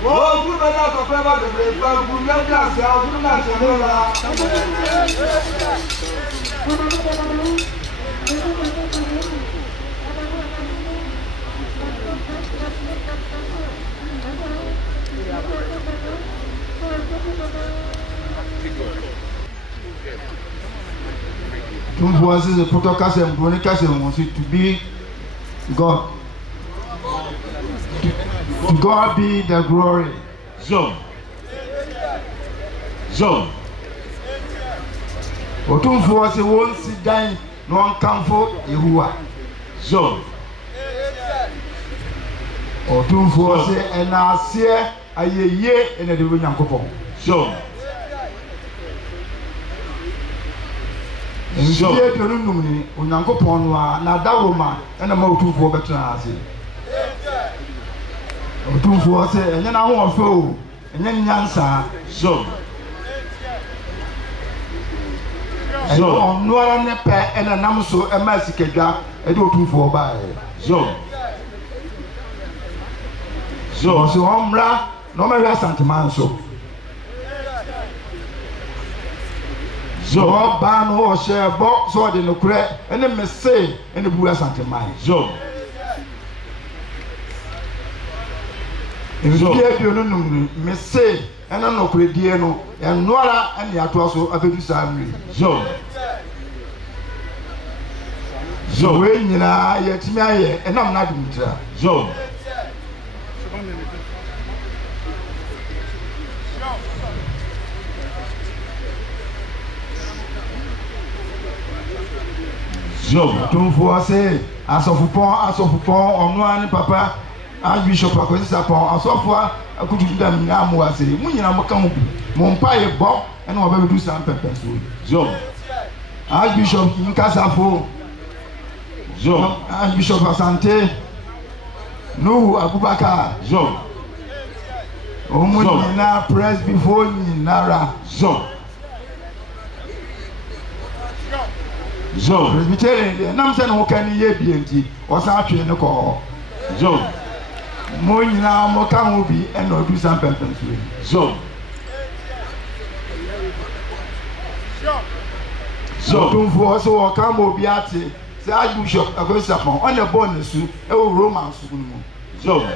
Oh, you better compare about the break, but you never ask how you not Don't was the protocol and Bronicas wants it to be God. To God be the glory. Zone. Zone. Otum was a won't sit down, no one come for Yehua. Zone. Otum was and I see a year in a division couple. Zone. So, you don't know me, Uncle Ponwa, Nadaroma, and a motu for better. Otum was and then I want foe, and then Yansa. Zone. So, no one and a Namso, a massacre, and do 2 4 by. Zone. So, Omra, no matter Santaman so. So, ban or share box or the lucre, and then say, and the Buddha Santaman. Zone. If you don't say, and I'm not crediano, and Nora and the Atoso of the Sammy. Zone. So, when you are yet me, and I'm not in there. Zone. Zone. Don't for say, as of upon, or no one, Papa, Archbishop Akosapon, as of what I could do them now, was saying, when you are come, Mompire Bob, and I'll do some purpose. Zone. Archbishop Nkasafo, Zone. Archbishop Asante, no Abubakar, Zone. Omuna press before me, Nara, Zone. Zone. Presbyterian, Namson who can ye be or something in the call. Zone. Moina Mokam will be and no do some purpose. Zone. So, don't for so come will be at it. Say, Archbishop Akosapon on the bonus, a romance. Zone.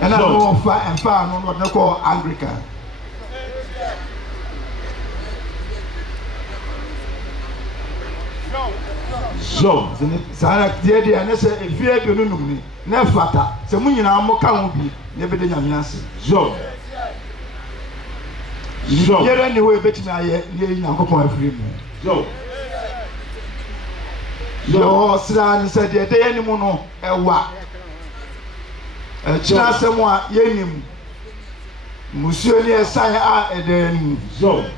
And I know far and far, no what they call Anglican. Zone. Sarah, dear, and I say, if you have no me, never fatter. So, when you know, Mokam will be never the young answer. Zone. Zone. You're anyway, bet me, I ain't Uncle Point free. Zone. Your son said, the day any mono, a what? A china someone, yenim. Monsieur, near Saya, and then Zone.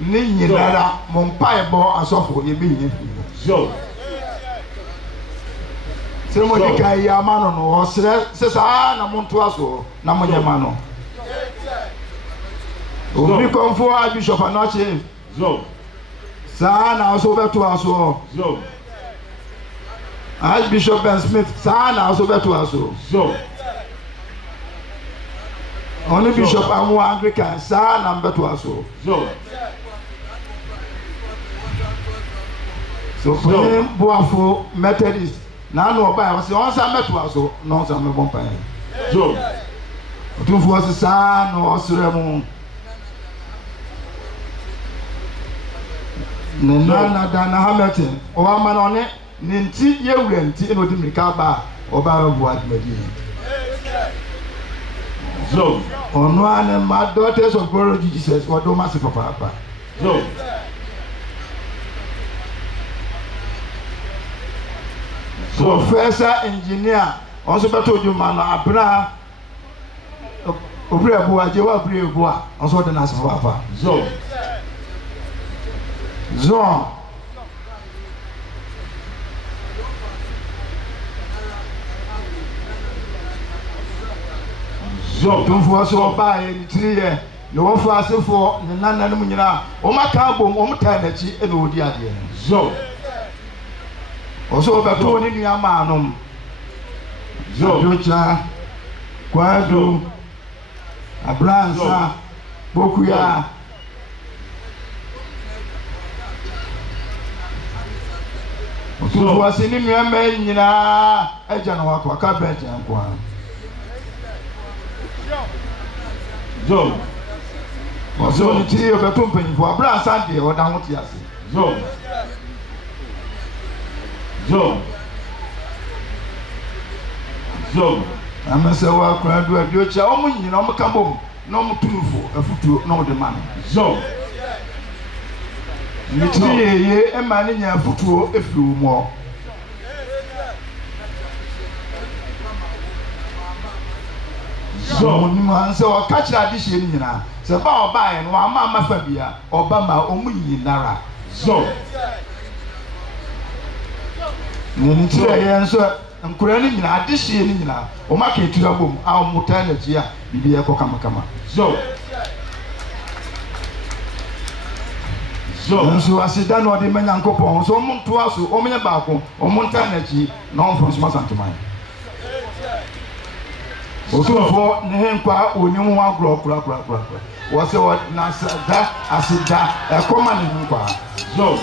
Ninja, Mompire ball, and so for you being. Zone. Somebody can Yamano or says, I want to ask you, Namayamano. We come for Archbishop Anoche. Zone. Sana also better to us all. Zone. Archbishop Ben Smith, Sana also better to us all. Zone. Only Bishop Amu Anglican, Sana better to us all. Zone. So for him, Boafo Methodist, now no buy was on some metal, no some bumping. Zone. Two for the son or Suremon. Nana Dana Hamilton, or a man on it, Ninti, you went in with the Mikaba or Barabua Medina. Zone. On one and my daughters of God Jesus, or Domas for Papa. Zone. Professor engineer also better you man abra obra boa jewa obra boa also the nas papa Zone. Zone don't for so buy 3 years no for us for nana no nyina o maka bom o mta na chi e no odi ade Zone. Also better ni nua manom Zone. Kwado Abransa Bokuya was in your men, you know, a general Quackabet and Quan. Job. Was only tea of a company for a brass Sunday or down with Yassi. Job. Job. Job. I must say, well, cried with your child, you know, Macambo, no two a foot, no the money. Job. You see, a man in your foot if you more. So, man, so catch that dish in Yana. So, buy and one mamma Fabia, Obama, Omi Nara. So, answer. I'm crying in a dish in Yana, or market to your boom, our mortality, be a Cocamakama. So, so I sit down or the men and coupon, so Montuasu, Omina Baco, or Montanity, non from Smassantumai. Also for Nehempa, or new one block, was what Nasa that I said that a common in so.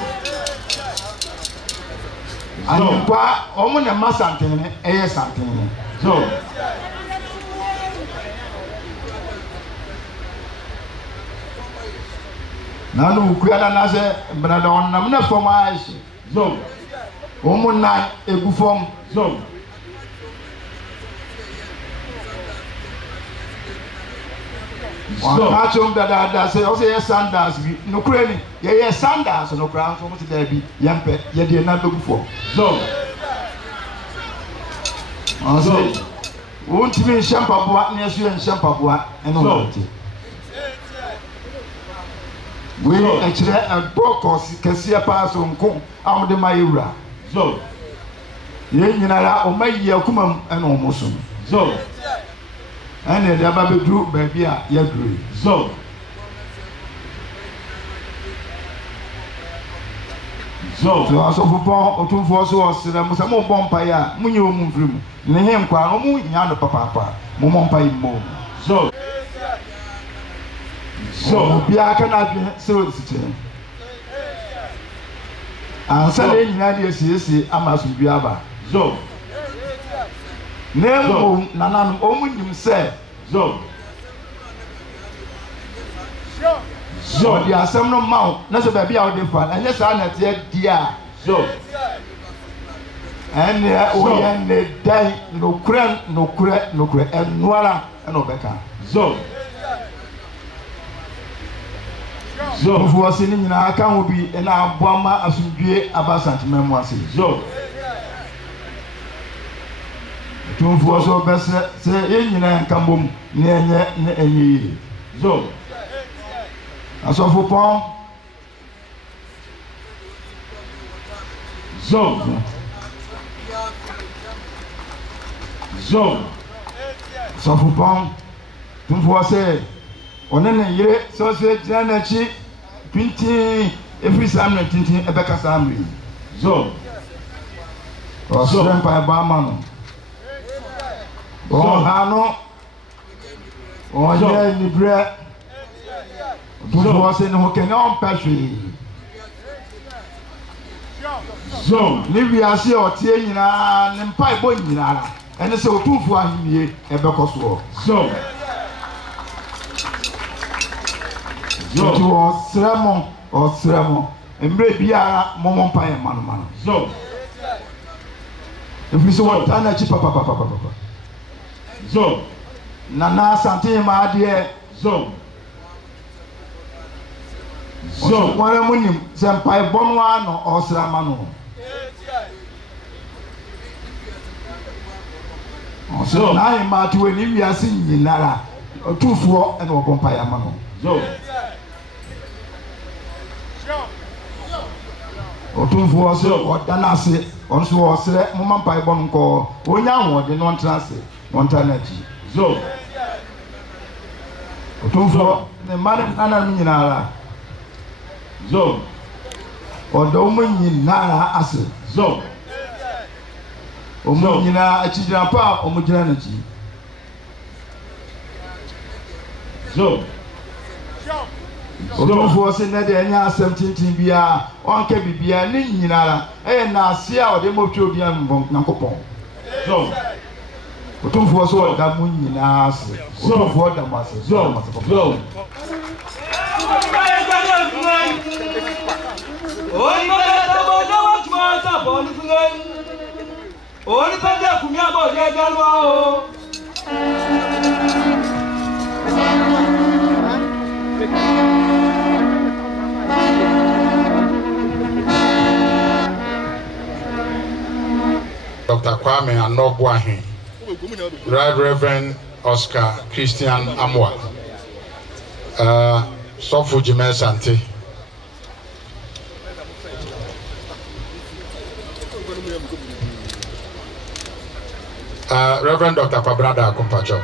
And Omina Massantin, a something. So. Now, Kuyanase, Bradon, Namna for my eyes. So. Woman night, a buffon. So. Catch him that say, also, yes, Sanders, no cranny, yes, Sanders, no crown, so much there be, Yampe, yet you're not looking for. So. I say, won't you mean Shampabua, near you and Shampabua, and all that? We actually a brokers can see a pass on Kong out of the Mayura. So, Yenara, or may you come and almost so, and the Baby Drew, baby, you so, so, I saw for 2 4 was the Musamo Bompire, Munio Mumfrim, Nehem Quamu, Yana Papa, Mumompa Mo. So, so, Biaka so and Sunday Nadia CC, Amas Biaba. so, Name Nanan Omun said, so, so there are some no mount, not a baby out the front, and yes, I not yet dear. so, And we and the day no cran, and Nuala and Obeka. so. So, who was in our account will be in our Bama as we Abasant memoirs. So, Two for so best say in and come near any. so, As of for Pong, so, so, so for Pong, two for say, on any year, so say Janachi, 20 every Samuel Tintin, Ebeka Samri. so, Or So. Slamp by Barman. Or Hano, or So. yeah, in the bread. Two for saying who can on Patry. so, Livia see or Tiana and Pai Boyina, and it's so 2 for him here, Ebeka Sword. so, It was Sermon or Sermon, and maybe a Momon Pie and Man. so, If we saw Tana Papa, so, Nana Santi, my dear, so, so one of them, Senpai Bonwan or Sramano. So now I'm out to any we are seeing Nara, 2 4 and Obon Payamano. so, Or 2 4 so or Danasi, also was Mamma Pai Bonco, or Yam, the non transit, Montanati. so, Or 2 4 the Madam Anna Minara, so, or the woman in Nara Acid, so, or Munina, a Chidra Pa, or Mujanity. Zone. Otumfuo se na de anya asem tintin bia onka bibia ne nyinara na ase a ode mo twa odia mbom nakopon. Zone. Otumfuo so da mu nyina ase. Otumfuo da mo ase. Zone. Zone. Dr. Kwame Anogwahi, Right Reverend Oscar Christian Amwa, Sofu Jimel Sante, Reverend Dr. Pabrada Kumpacho.